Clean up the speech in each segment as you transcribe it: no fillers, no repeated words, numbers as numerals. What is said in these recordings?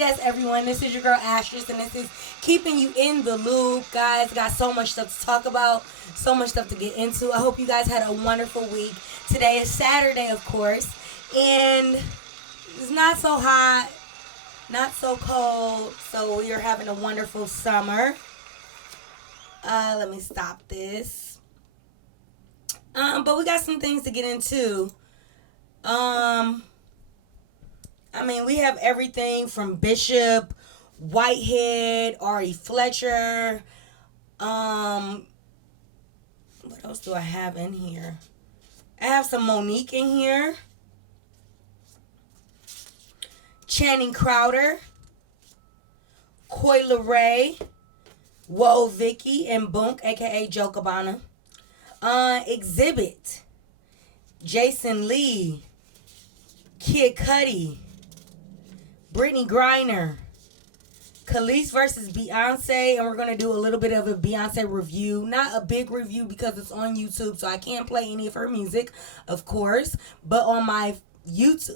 yes, everyone. This is your girl Asterisk, and this is keeping you in the loop, guys. Got so much stuff to talk about, so much stuff to get into. I hope you guys had a wonderful week. Today is Saturday, of course, and it's not so hot, not so cold, so we are having a wonderful summer. Let me stop this. But we got some things to get into. We have everything from Bishop, Whitehead, Ari Fletcher. What else do I have in here? I have some Monique in here. Channing Crowder, Coi Leray, Whoa Vicky, and Boonk, aka Joe Cabana. Exhibit, Jason Lee, Kid Cudi, Britney Griner, Khalees versus Beyonce, and we're going to do a little bit of a Beyonce review. Not a big review because it's on YouTube, so I can't play any of her music, of course. But on my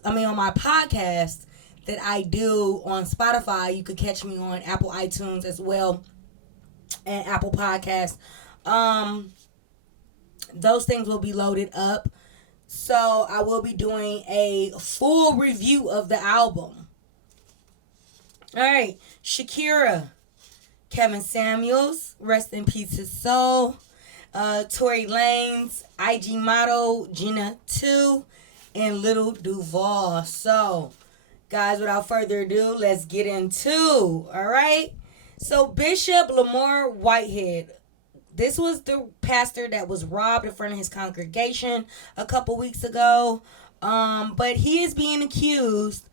on my podcast that I do on Spotify, you could catch me on Apple iTunes as well and Apple Podcasts. Those things will be loaded up. So I will be doing a full review of the album. Alright, Shakira, Kevin Samuels, rest in peace his soul. Tory Lanez, IG model, Gina 2, and Little Duval. So, guys, without further ado, let's get into, alright? So, Bishop Lamar Whitehead. This was the pastor that was robbed in front of his congregation a couple weeks ago. But he is being accused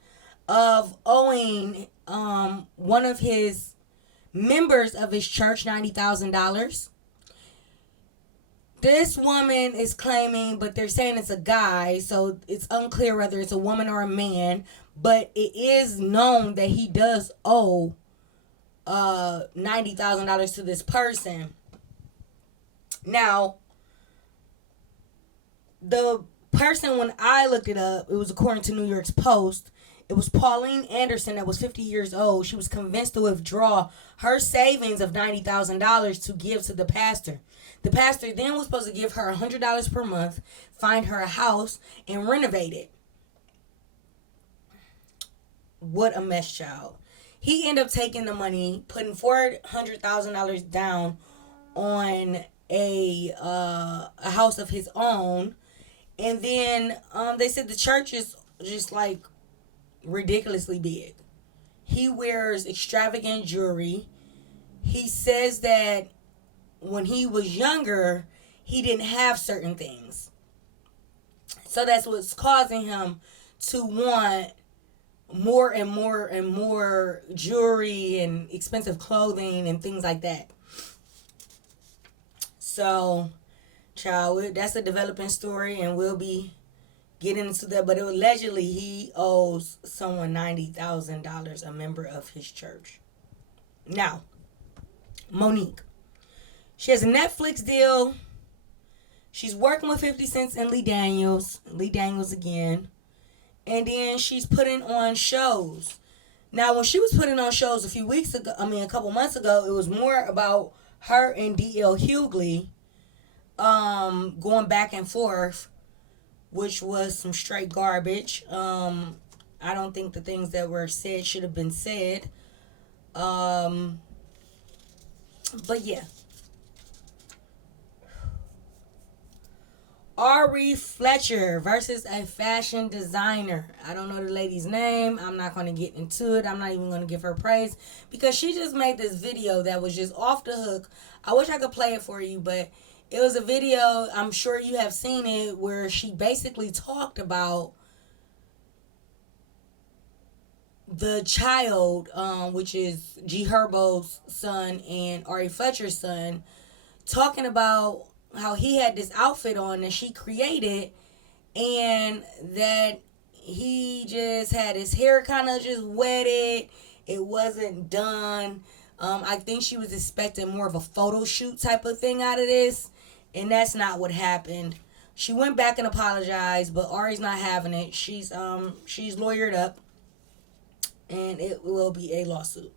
of owing one of his members of his church $90,000. This woman is claiming, but they're saying it's a guy, so it's unclear whether it's a woman or a man. But it is known that he does owe $90,000 to this person. Now, the person, when I looked it up, it was according to New York's Post. It was Pauline Anderson that was 50 years old. She was convinced to withdraw her savings of $90,000 to give to the pastor. The pastor then was supposed to give her $100 per month, find her a house, and renovate it. What a mess, child. He ended up taking the money, putting $400,000 down on a house of his own, and then they said the church is just like ridiculously big. He wears extravagant jewelry. He says that when he was younger, he didn't have certain things, so that's what's causing him to want more and more and more jewelry and expensive clothing and things like that. So, child, that's a developing story, and we'll be getting into that. But allegedly, he owes someone $90,000, a member of his church. Now, Monique. She has a Netflix deal. She's working with 50 Cent and Lee Daniels. Lee Daniels again. And then she's putting on shows. Now, when she was putting on shows a couple months ago, it was more about her and D.L. Hughley going back and forth, which was some straight garbage. I don't think the things that were said should have been said. But yeah. Ari Fletcher versus a fashion designer. I don't know the lady's name. I'm not going to get into it. I'm not even going to give her praise because she just made this video that was just off the hook. I wish I could play it for you, but it was a video, I'm sure you have seen it, where she basically talked about the child, which is G Herbo's son and Ari Fletcher's son, talking about how he had this outfit on that she created, and that he just had his hair kind of just wetted. It wasn't done. I think she was expecting more of a photo shoot type of thing out of this, and that's not what happened. She went back and apologized, but Ari's not having it. She's lawyered up, and it will be a lawsuit.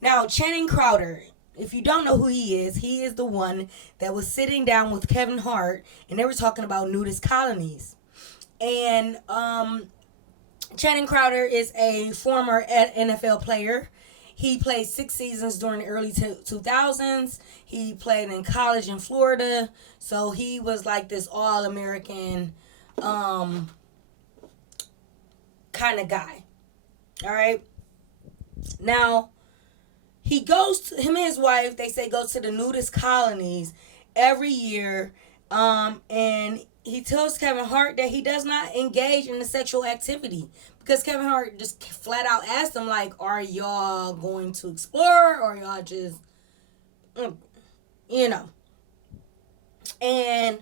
Now, Channing Crowder, if you don't know who he is the one that was sitting down with Kevin Hart, and they were talking about nudist colonies. And Channing Crowder is a former NFL player. He played 6 seasons during the early 2000s. He played in college in Florida. So he was like this all-American kind of guy. All right. Now, him and his wife, they say, go to the nudist colonies every year. And he tells Kevin Hart that he does not engage in the sexual activity. Because Kevin Hart just flat out asked him, like, are y'all going to explore, or y'all just, you know. And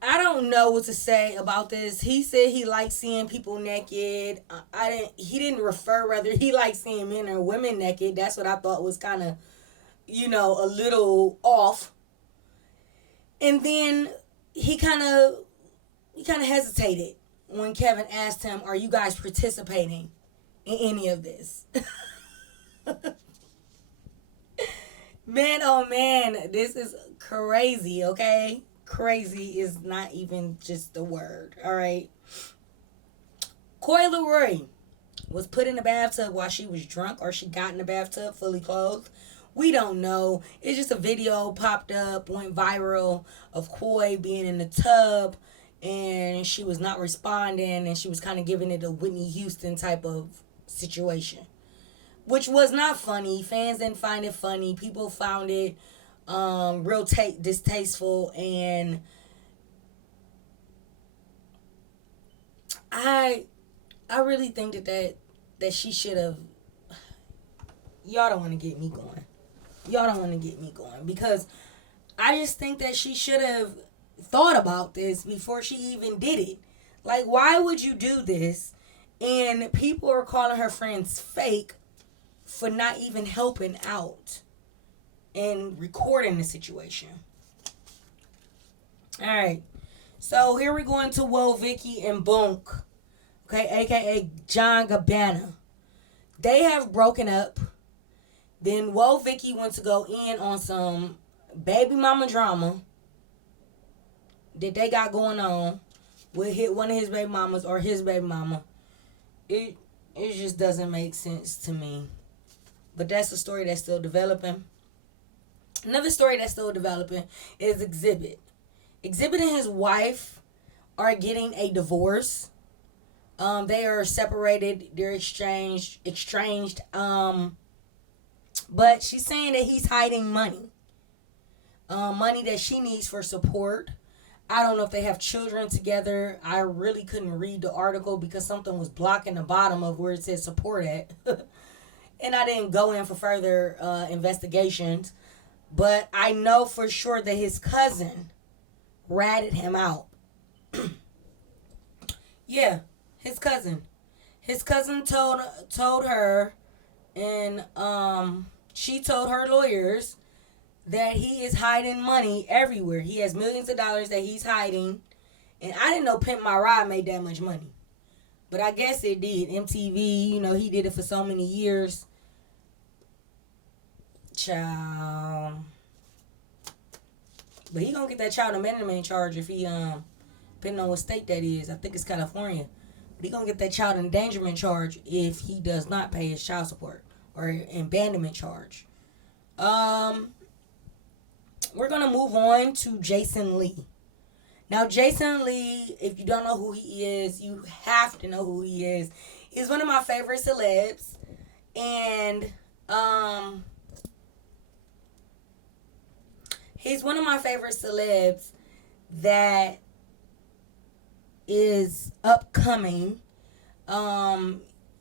I don't know what to say about this. He said he likes seeing people naked. He didn't refer whether he likes seeing men or women naked. That's what I thought was kind of, a little off. And then he kind of hesitated when Kevin asked him, "Are you guys participating in any of this?" Man, oh man, this is crazy, okay? Crazy is not even just the word, all right? Coy Leroy was put in the bathtub while she was drunk, or she got in the bathtub fully clothed. We don't know. It's just a video popped up, went viral, of Coy being in the tub, and she was not responding, and she was kind of giving it a Whitney Houston type of situation, which was not funny. Fans didn't find it funny. People found it real distasteful, and I really think that she should have. Y'all don't want to get me going. Because I just think that she should have thought about this before she even did it. Like, why would you do this? And people are calling her friends fake for not even helping out and recording the situation. All right. So here we go into Woe Vicky and Bunk. Okay, aka John Gabbana. They have broken up. Then Woe Vicky went to go in on some baby mama drama that they got going on with one of his baby mamas or his baby mama. It just doesn't make sense to me. But that's a story that's still developing. Another story that's still developing is Exhibit. Exhibit and his wife are getting a divorce. They are separated. They're estranged. But she's saying that he's hiding money. Money that she needs for support. I don't know if they have children together. I really couldn't read the article because something was blocking the bottom of where it said support at. And I didn't go in for further investigations. But I know for sure that his cousin ratted him out. Yeah, his cousin. His cousin told her, and she told her lawyers that he is hiding money everywhere. He has millions of dollars that he's hiding. And I didn't know Pimp My Ride made that much money. But I guess it did. MTV, he did it for so many years. Child. But he gonna get that child abandonment charge if he, depending on what state that is. I think it's California. But he gonna get that child endangerment charge if he does not pay his child support. Or abandonment charge. We're gonna move on to Jason Lee. Now, Jason Lee, if you don't know who he is, you have to know who he is. He's one of my favorite celebs. And, he's one of my favorite celebs that is upcoming.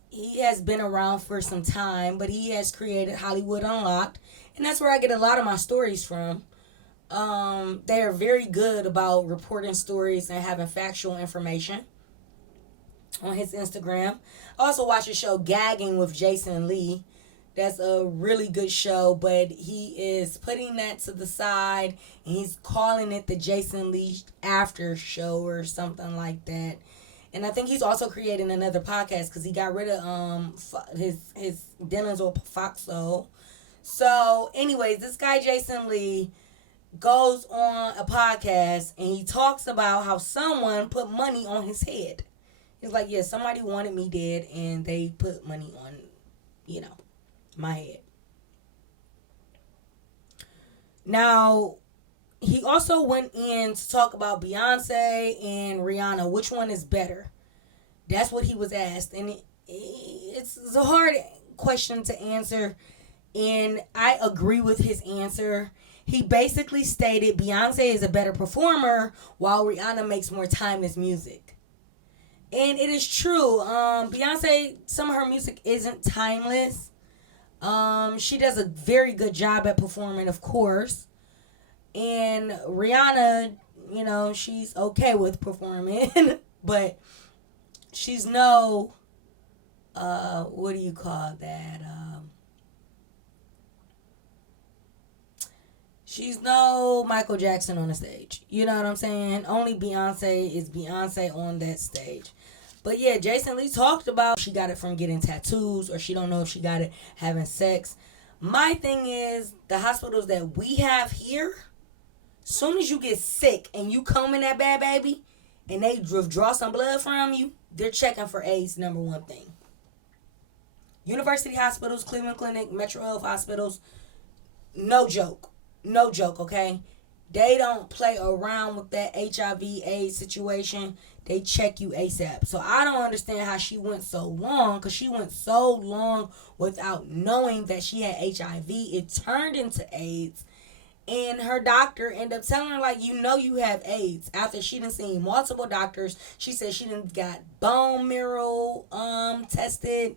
He has been around for some time, but he has created Hollywood Unlocked. And that's where I get a lot of my stories from. They are very good about reporting stories and having factual information on his Instagram. I also watch a show, Gagging with Jason Lee. That's a really good show, but he is putting that to the side, and he's calling it the Jason Lee After Show or something like that. And I think he's also creating another podcast because he got rid of his dealings with Foxo. So, anyways, this guy Jason Lee goes on a podcast and he talks about how someone put money on his head. He's like, yeah, somebody wanted me dead and they put money on, my head. Now, he also went in to talk about Beyonce and Rihanna. Which one is better? That's what he was asked. And it's a hard question to answer. And I agree with his answer. He basically stated Beyonce is a better performer while Rihanna makes more timeless music. And it is true. Beyonce, some of her music isn't timeless. She does a very good job at performing, of course. And Rihanna, she's okay with performing. But she's no, what do you call that? She's no Michael Jackson on the stage. You know what I'm saying? Only Beyonce is Beyonce on that stage. But yeah, Jason Lee talked about she got it from getting tattoos or she don't know if she got it having sex. My thing is the hospitals that we have here, soon as you get sick and you come in that bad baby and they withdraw some blood from you, they're checking for AIDS, number one thing. University hospitals, Cleveland Clinic, Metro Health hospitals, no joke. No joke, okay? They don't play around with that HIV AIDS situation. They check you ASAP. So I don't understand how she went so long, because she went so long without knowing that she had HIV. It turned into AIDS. And her doctor ended up telling her, like, you have AIDS. After she done seen multiple doctors, she said she done got bone marrow tested.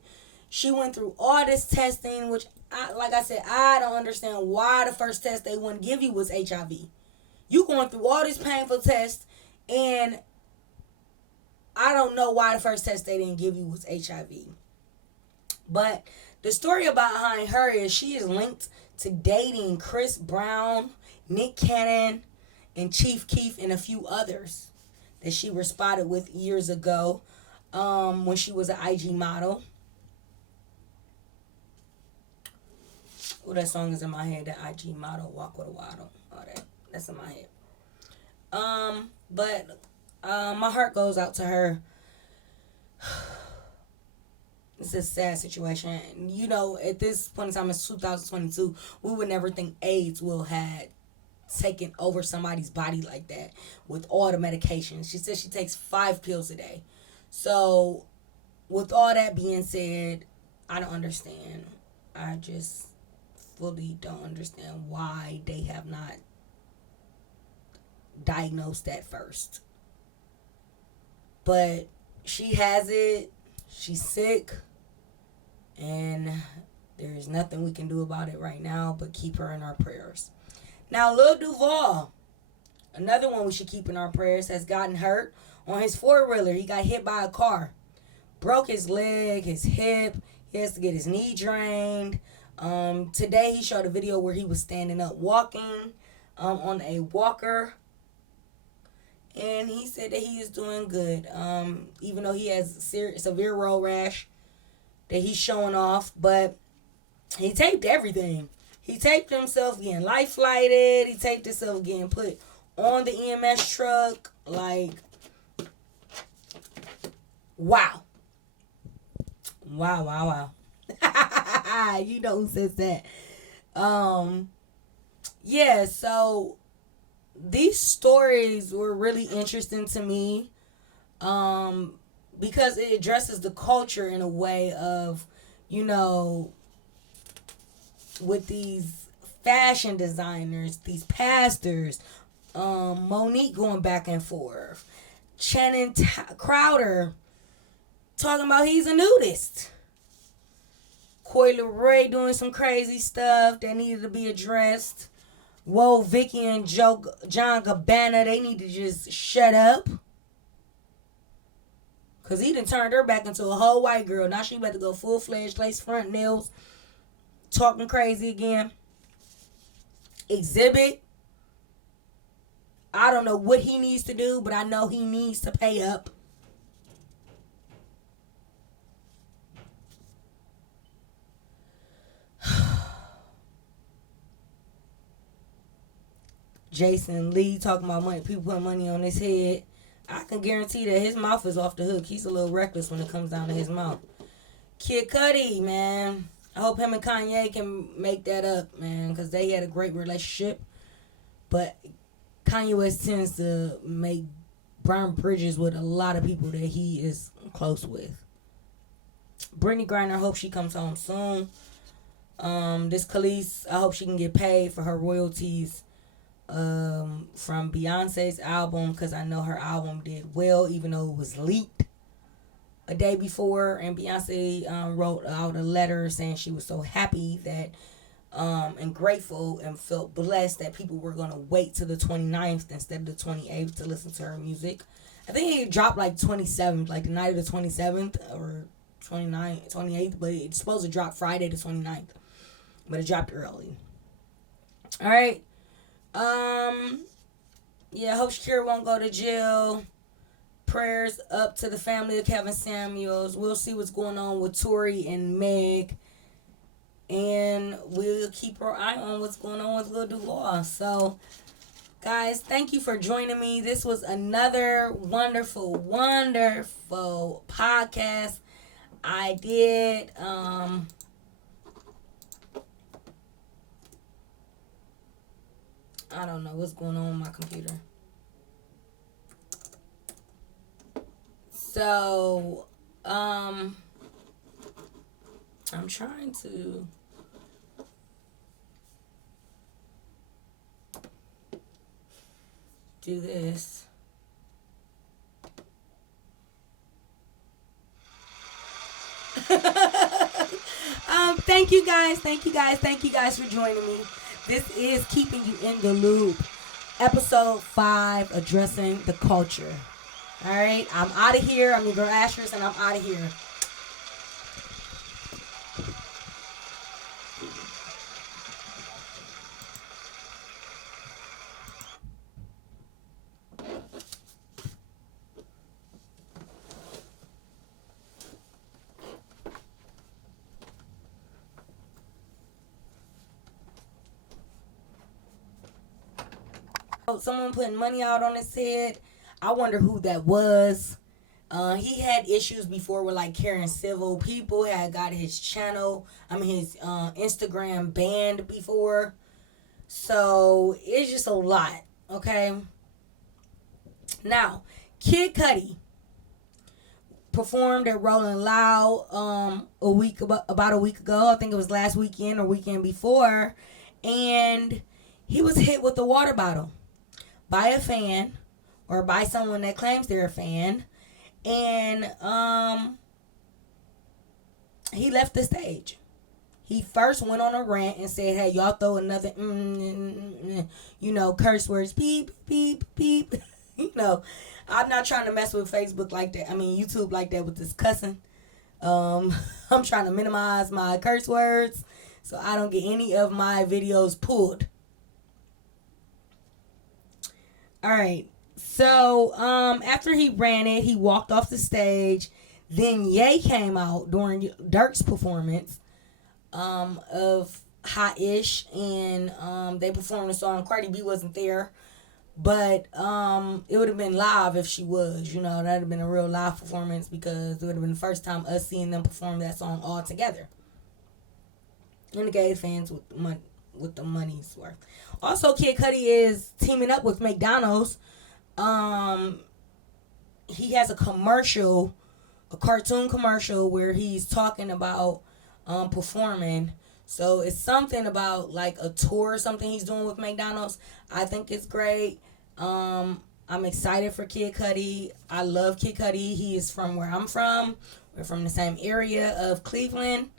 She went through all this testing, which, like I said, I don't understand why the first test they wouldn't give you was HIV. You going through all these painful tests, and I don't know why the first test they didn't give you was HIV. But the story behind her is she is linked to dating Chris Brown, Nick Cannon, and Chief Keef, and a few others that she was spotted with years ago when she was an IG model. Oh, that song is in my head. That IG model, Walk with a Waddle. All that's in my head. But my heart goes out to her. It's a sad situation. At this point in time, it's 2022. We would never think AIDS will have taken over somebody's body like that with all the medications. She says she takes 5 pills a day. So, with all that being said, I don't understand. I just fully don't understand why they have not diagnosed that first. But she has it. She's sick. And there's nothing we can do about it right now but keep her in our prayers. Now, Lil Duval, another one we should keep in our prayers, has gotten hurt on his four-wheeler. He got hit by a car. Broke his leg, his hip. He has to get his knee drained. Today he showed a video where he was standing up walking on a walker. And he said that he is doing good. Even though he has severe road rash that he's showing off. But he taped everything. He taped himself getting life flighted. He taped himself getting put on the EMS truck. Like, wow. Wow. You know who says that. Yeah, so these stories were really interesting to me because it addresses the culture in a way of, with these fashion designers, these pastors, Monique going back and forth, Channing Crowder talking about he's a nudist. Coi Leray doing some crazy stuff that needed to be addressed. Whoa, Vicky and John Gabbana, they need to just shut up. Because he done turned her back into a whole white girl. Now she about to go full-fledged, lace front nails, talking crazy again. Exhibit. I don't know what he needs to do, but I know he needs to pay up. Jason Lee talking about money, people putting money on his head. I can guarantee that his mouth is off the hook. He's a little reckless when it comes down to his mouth. Kid Cudi, man. I hope him and Kanye can make that up, man, because they had a great relationship. But Kanye West tends to burn bridges with a lot of people that he is close with. Britney Griner, hope she comes home soon. This Khalees, I hope she can get paid for her royalties from Beyonce's album, because I know her album did well, even though it was leaked a day before. And Beyonce wrote out a letter saying she was so happy that and grateful and felt blessed that people were going to wait till the 29th instead of the 28th to listen to her music. I think it dropped like 27th, like the night of the 27th or 28th, but it's supposed to drop Friday the 29th. But it dropped early. Alright. Yeah, hope Shakira won't go to jail. Prayers up to the family of Kevin Samuels. We'll see what's going on with Tory and Meg. And we'll keep our eye on what's going on with Lil Duval. So, guys, thank you for joining me. This was another wonderful, wonderful podcast I did. I don't know what's going on with my computer. So, I'm trying to do this. Thank you guys. Thank you guys for joining me. This is Keeping You in the Loop, episode 5, addressing the culture. All right, I'm out of here. I'm your girl Asterisk, and I'm out of here. Someone putting money out on his head. I wonder who that was. He had issues before with like Karen Civil. People had got his his Instagram banned before. So it's just a lot. Okay. Now, Kid Cudi performed at Rolling Loud about a week ago. I think it was last weekend or weekend before, and he was hit with a water bottle by a fan or by someone that claims they're a fan, and he left the stage. He first went on a rant and said, "Hey, y'all throw another curse words, beep beep beep." I'm not trying to mess with Facebook like that. I mean YouTube like that with this cussing. I'm trying to minimize my curse words so I don't get any of my videos pulled. All right. So, after he ran it, he walked off the stage. Then Ye came out during Dirk's performance of Hot-ish, and they performed a song. Cardi B wasn't there, but it would have been live if she was. That would have been a real live performance, because it would have been the first time us seeing them perform that song all together. And the gay fans with the money's worth. Also, Kid Cudi is teaming up with McDonald's. He has a cartoon commercial where he's talking about performing. So it's something about like a tour or something he's doing with McDonald's. I think it's great. I'm excited for Kid Cudi. I love Kid Cudi. He is from where I'm from. We're from the same area of Cleveland.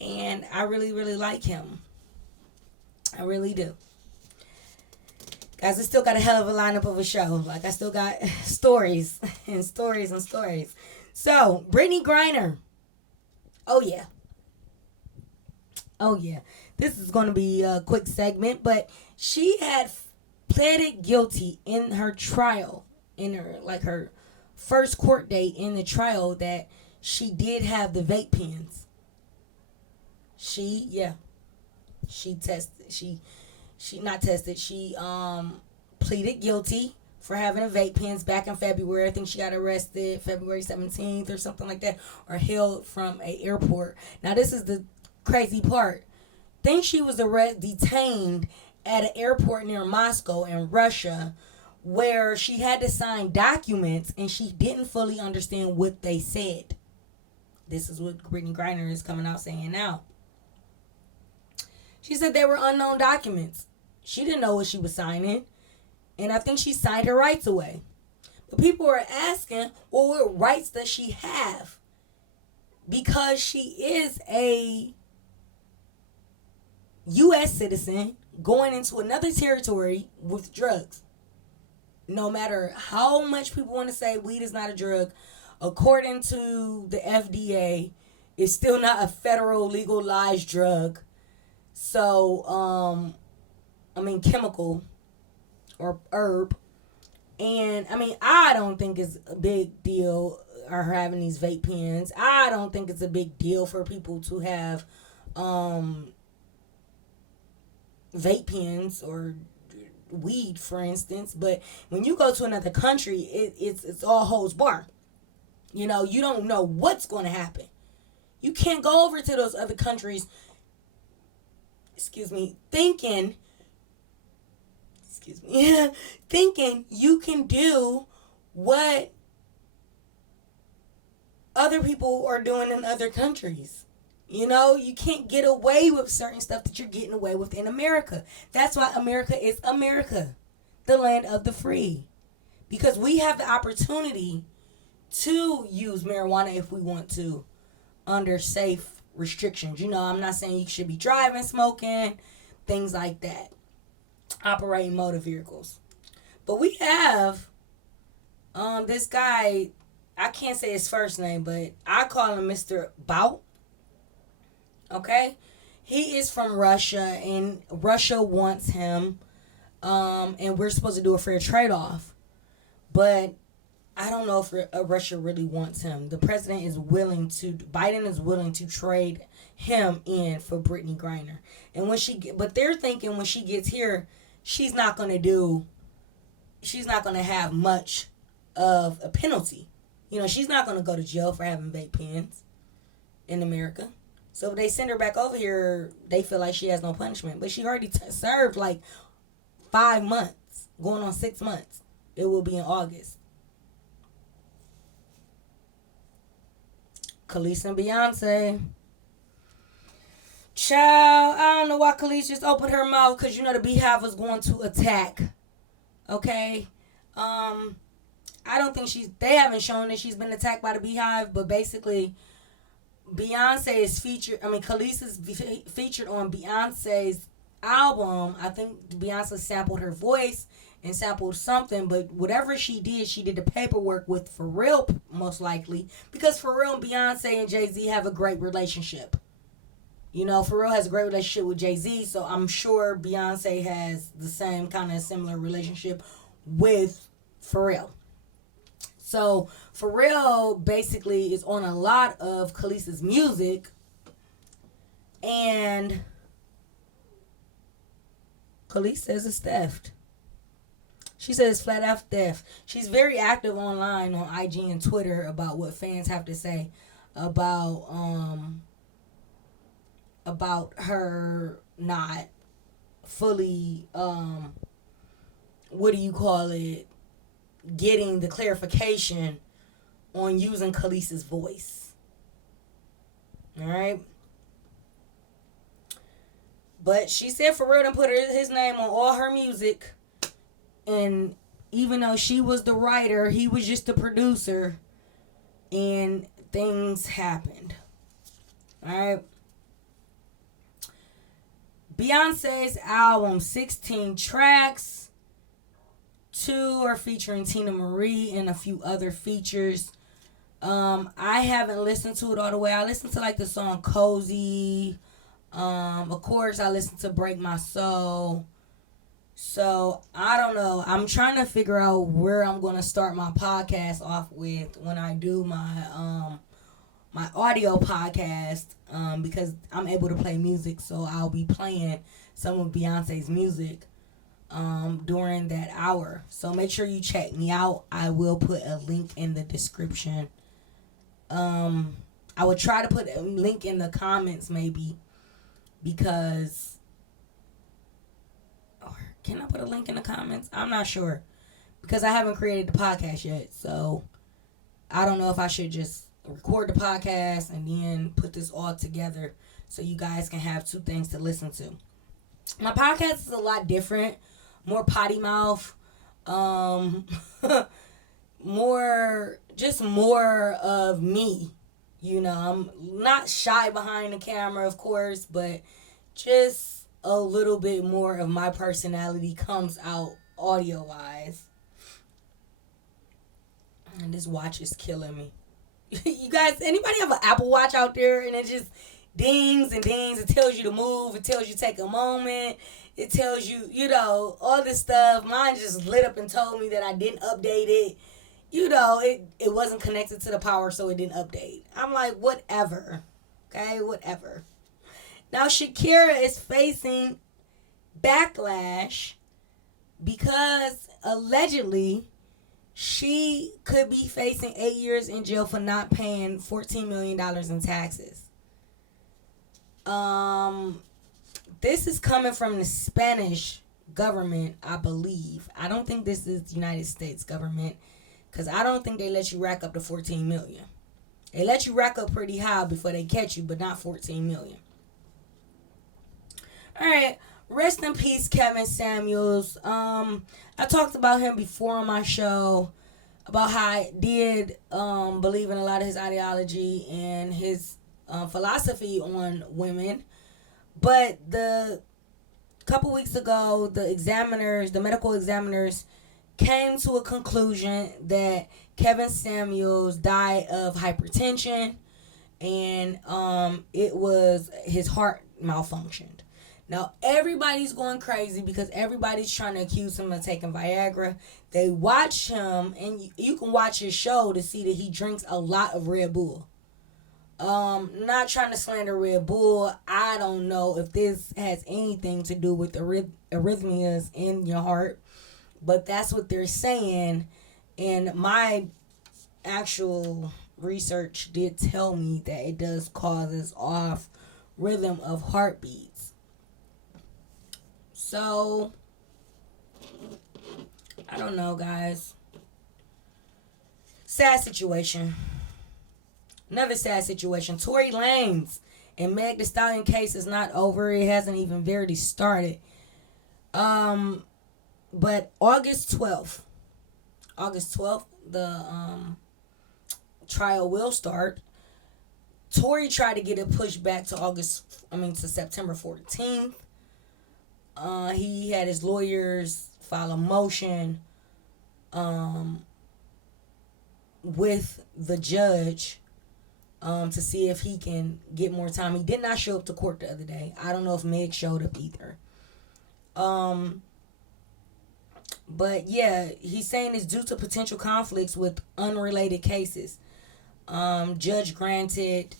And I really, really like him. I really do. Guys, I still got a hell of a lineup of a show. Like, I still got stories and stories and stories. So, Britney Griner. Oh, yeah. Oh, yeah. This is going to be a quick segment, but she had pleaded guilty in her trial, in her first court date in the trial, that she did have the vape pens. She tested. She not tested. She pleaded guilty for having a vape pens back in February. I think she got arrested February 17th or something like that, or held from a airport. Now this is the crazy part. Think she was detained at an airport near Moscow in Russia, where she had to sign documents and she didn't fully understand what they said. This is what Britney Griner is coming out saying now. She said they were unknown documents. She didn't know what she was signing. And I think she signed her rights away. But people are asking, well, what rights does she have? Because she is a U.S. citizen going into another territory with drugs. No matter how much people want to say weed is not a drug, according to the FDA, it's still not a federal legalized drug. So, chemical or herb. And, I don't think it's a big deal her having these vape pens. I don't think it's a big deal for people to have vape pens or weed, for instance. But when you go to another country, it's all holds bar. You don't know what's going to happen. You can't go over to those other countries, thinking you can do what other people are doing in other countries. You can't get away with certain stuff that you're getting away with in America. That's why America is America, the land of the free. Because we have the opportunity to use marijuana if we want to, under safe restrictions. I'm not saying you should be driving, smoking, things like that, operating motor vehicles. But we have this guy, I can't say his first name, but I call him Mr. Bout. Okay? He is from Russia, and Russia wants him, and we're supposed to do a fair trade-off. But I don't know if Russia really wants him. The president is Biden is willing to trade him in for Britney Griner. And but they're thinking when she gets here, she's not going to have much of a penalty. She's not going to go to jail for having vape pens in America. So if they send her back over here, they feel like she has no punishment. But she already served like 5 months, going on 6 months. It will be in August. Khalees and Beyonce. Child, I don't know why Khalees just opened her mouth, because the Beehive was going to attack. Okay? I don't think they haven't shown that she's been attacked by the Beehive, but basically Beyonce is featured. Khalees is featured on Beyonce's album. I think Beyonce sampled her voice and sampled something, but whatever she did the paperwork with Pharrell, most likely, because Pharrell and Beyonce and Jay-Z have a great relationship. Pharrell has a great relationship with Jay-Z, so I'm sure Beyonce has the same kind of similar relationship with Pharrell. So Pharrell basically is on a lot of Khalees's music, and Khalees says it's theft. She says flat out theft. She's very active online on IG and Twitter about what fans have to say about her not fully getting the clarification on using Khalees's voice. Alright? But she said Pharrell done put his name on all her music. And even though she was the writer, he was just the producer. And things happened. Alright? Beyonce's album, 16 tracks. 2 are featuring Tina Marie and a few other features. I haven't listened to it all the way. I listened to the song Cozy. Of course, I listened to Break My Soul. So, I don't know. I'm trying to figure out where I'm going to start my podcast off with when I do my audio podcast, because I'm able to play music. So, I'll be playing some of Beyonce's music during that hour. So make sure you check me out. I will put a link in the description. I would try to put a link in the comments maybe, because, or can I put a link in the comments? I'm not sure, because I haven't created the podcast yet. So I don't know if I should just record the podcast and then put this all together so you guys can have two things to listen to. My podcast is a lot different, more potty mouth, more of me. You know, I'm not shy behind the camera, of course, but just a little bit more of my personality comes out audio wise. And this watch is killing me. You guys, anybody have an Apple Watch out there and it just dings and dings? It tells you to move. It tells you to take a moment. It tells you, all this stuff. Mine just lit up and told me that I didn't update it. It wasn't connected to the power, so it didn't update. I'm like, whatever. Okay, whatever. Now, Shakira is facing backlash because allegedly she could be facing 8 years in jail for not paying $14 million in taxes. This is coming from the Spanish government, I believe. I don't think this is the United States government, because I don't think they let you rack up to $14 million. They let you rack up pretty high before they catch you, but not $14 million. All right. Rest in peace, Kevin Samuels. I talked about him before on my show, about how I did believe in a lot of his ideology and his philosophy on women. But the couple weeks ago, the medical examiners came to a conclusion that Kevin Samuels died of hypertension, and it was his heart malfunctioned. Now, everybody's going crazy because everybody's trying to accuse him of taking Viagra. They watch him, and you can watch his show to see that he drinks a lot of Red Bull. Not trying to slander Red Bull. I don't know if this has anything to do with arrhythmias in your heart, but that's what they're saying. And my actual research did tell me that it does causes off rhythm of heartbeats. So, I don't know, guys. Sad situation. Another sad situation. Tory Lanez and Meg Thee Stallion case is not over. It hasn't even barely started. But August 12th, the trial will start. Tory tried to get it pushed back to September 14th. He had his lawyers file a motion with the judge to see if he can get more time. He did not show up to court the other day. I don't know if Meg showed up either. But yeah, he's saying it's due to potential conflicts with unrelated cases. Judge granted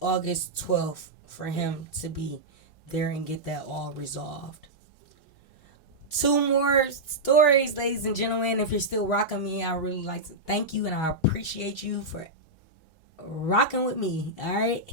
August 12th for him to be there and get that all resolved. 2 more stories, ladies and gentlemen. If you're still rocking me, I really like to thank you, and I appreciate you for rocking with me. All right.